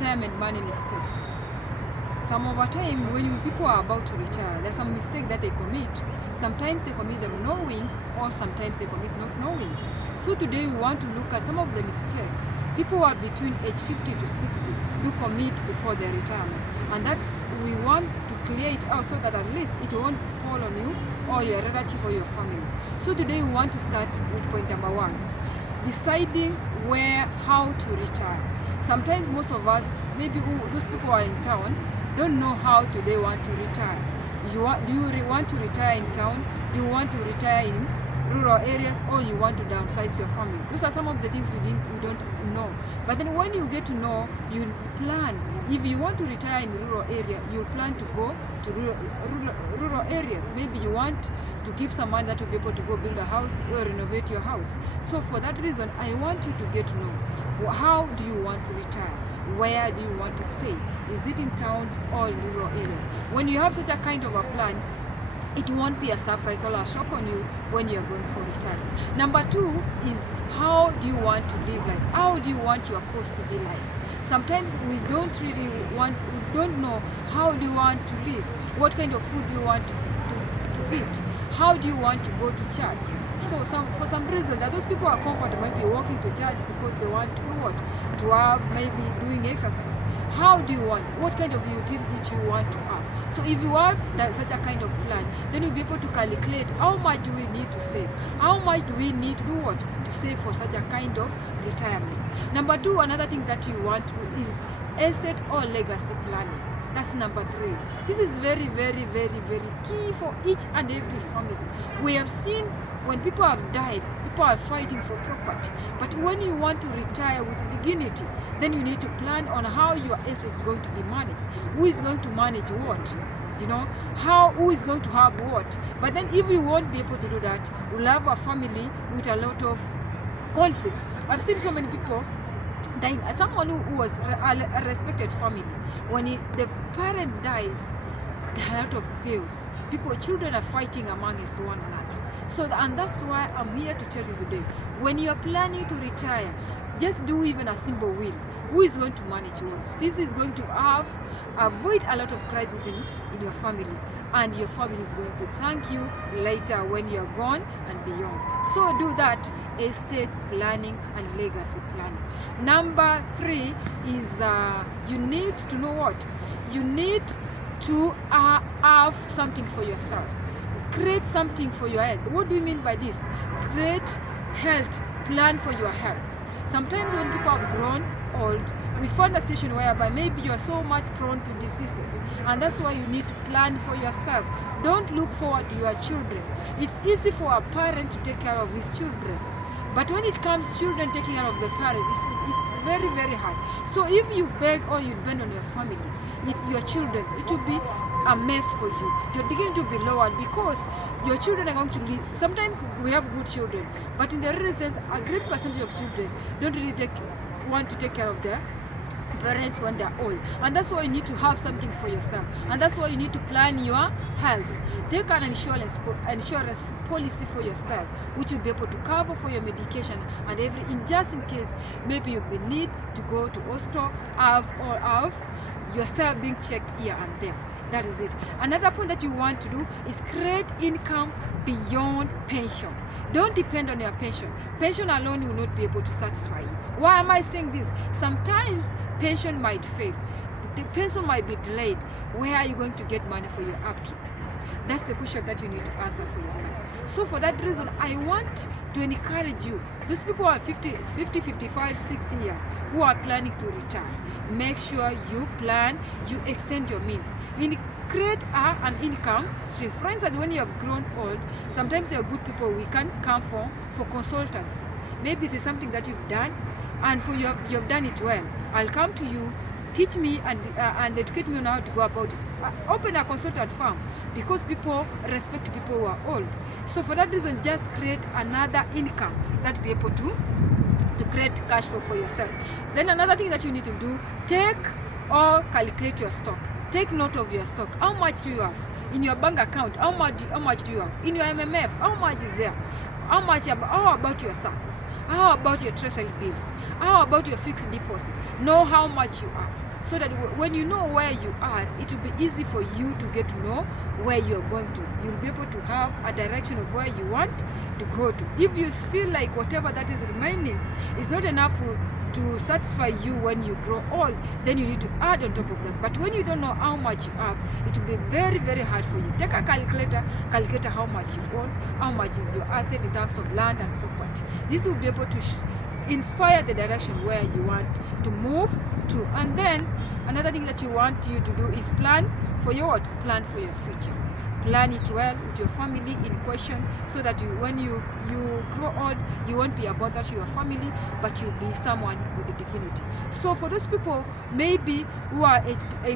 retirement money mistakes. Some of the time when people are about to retire, there's some mistake that they commit. Sometimes they commit them knowing, or sometimes they commit not knowing. So today we want to look at some of the mistakes people who are between age 50 to 60 do commit before their retirement. And that's, we want to clear it out so that at least it won't fall on you or your relative or your family. So today we want to start with point number 1. Deciding how to retire. Sometimes most of us, maybe those people who are in town, don't know how they want to retire. Do you want to retire in town? Do you want to retire in rural areas, or you want to downsize your family? Those are some of the things you don't know. But then when you get to know, you plan. If you want to retire in rural area, you plan to go to rural areas. Maybe you want to keep some money that will be able to go build a house or renovate your house. So for that reason, I want you to get to know, how do you want to retire? Where do you want to stay? Is it in towns or in rural areas? When you have such a kind of a plan, it won't be a surprise or a shock on you when you're going for retirement. Number 2 is, how do you want to live life? How do you want your cost to be like? Sometimes we don't know how do you want to live, what kind of food do you want to eat, how do you want to go to church. So for some reason, that those people are comfortable maybe walking to church because they want to what? To have maybe doing exercise. How do you want? What kind of utility you want to have? So if you have such a kind of plan, then you'll be able to calculate how much do we need to save? How much do we need to do what? To save for such a kind of retirement. Number 2, another thing that you want to is estate or legacy planning. That's number 3. This is very, very, very, very key for each and every family. We have seen when people have died, people are fighting for property. But when you want to retire with dignity, then you need to plan on how your estate is going to be managed. Who is going to manage what? You know, who is going to have what? But then if you won't be able to do that, we'll have a family with a lot of conflict. I've seen so many people dying. Someone who was a respected family, when the parent dies, there are a lot of chaos. Children are fighting amongst one another. So, and that's why I'm here to tell you today, when you're planning to retire, just do even a simple will. Who is going to manage what? This is going to avoid a lot of crises in your family, and your family is going to thank you later when you're gone and beyond. So do that, estate planning and legacy planning. Number 3 is you need to know what? You need to have something for yourself. Create something for your health. What do you mean by this? Create health plan for your health. Sometimes when people have grown old, we find a situation whereby maybe you're so much prone to diseases, and that's why you need to plan for yourself. Don't look forward to your children. It's easy for a parent to take care of his children, but when it comes to children taking care of the parent, it's very, very hard. So if you beg or you depend on your family, your children, it will be a mess for you. You're beginning to be lowered because your children are going to live. Sometimes we have good children, but in the real sense, a great percentage of children don't really want to take care of their parents when they're old. And that's why you need to have something for yourself, and that's why you need to plan your health. Take an insurance policy for yourself, which will be able to cover for your medication and everything, just in case maybe you will need to go to hospital, have yourself being checked here and there. That is it. Another point that you want to do is create income beyond pension. Don't depend on your pension. Pension alone will not be able to satisfy you. Why am I saying this? Sometimes pension might fail. The pension might be delayed. Where are you going to get money for your upkeep? That's the question that you need to answer for yourself. So for that reason, I want to encourage you, those people who are 50, 55, 60 years, who are planning to retire, make sure you plan, you extend your means. Create an income stream. For instance, when you have grown old, sometimes you're good people, we can come for consultancy. Maybe it is something that you've done, and you've done it well. I'll come to you, teach me and educate me on how to go about it. Open a consultant firm, because people respect people who are old. So for that reason, just create another income that be able to create cash flow for yourself. Then another thing that you need to do, take or calculate your stock. Take note of your stock. How much do you have in your bank account? How much do you have in your MMF? How much is there? How about your SACCO? How about your treasury bills? How about your fixed deposit? Know how much you have. so that when you know where you are, it will be easy for you to get to know where you're going to. You'll be able to have a direction of where you want to go to. If you feel like whatever that is remaining is not enough to satisfy you when you grow old, then you need to add on top of that. But when you don't know how much you have, it will be very, very hard for you. Take a calculator, calculate how much you own, how much is your asset in terms of land and property. This will be able to inspire the direction where you want to move to. And then another thing that you want you to do is plan for your what? Plan for your future. Plan it well with your family in question, so that when you grow old, you won't be a bother to your family, but you'll be someone with dignity. So for those people maybe who are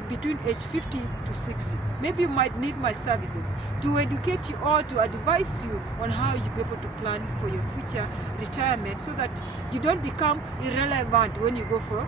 between age 50 to 60, maybe you might need my services to educate you or to advise you on how you'll be able to plan for your future retirement, so that you don't become irrelevant when you go for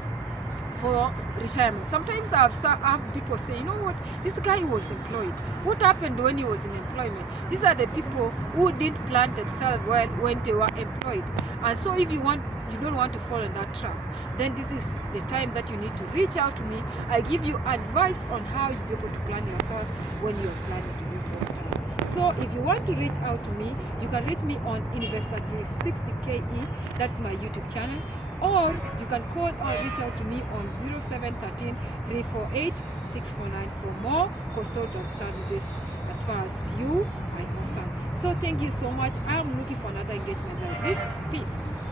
retirement. Sometimes I have people say, you know what, this guy was employed. What happened when he was in employment? These are the people who didn't plan themselves well when they were employed. And so if you don't want to fall in that trap, then this is the time that you need to reach out to me. I give you advice on how you'll be able to plan yourself when you're planning to go for retirement. So if you want to reach out to me, you can reach me on Investor360KE, that's my YouTube channel, or you can call or reach out to me on 0713 348 649 for more consultant services as far as you are concerned. So thank you so much. I'm looking for another engagement like this. Peace.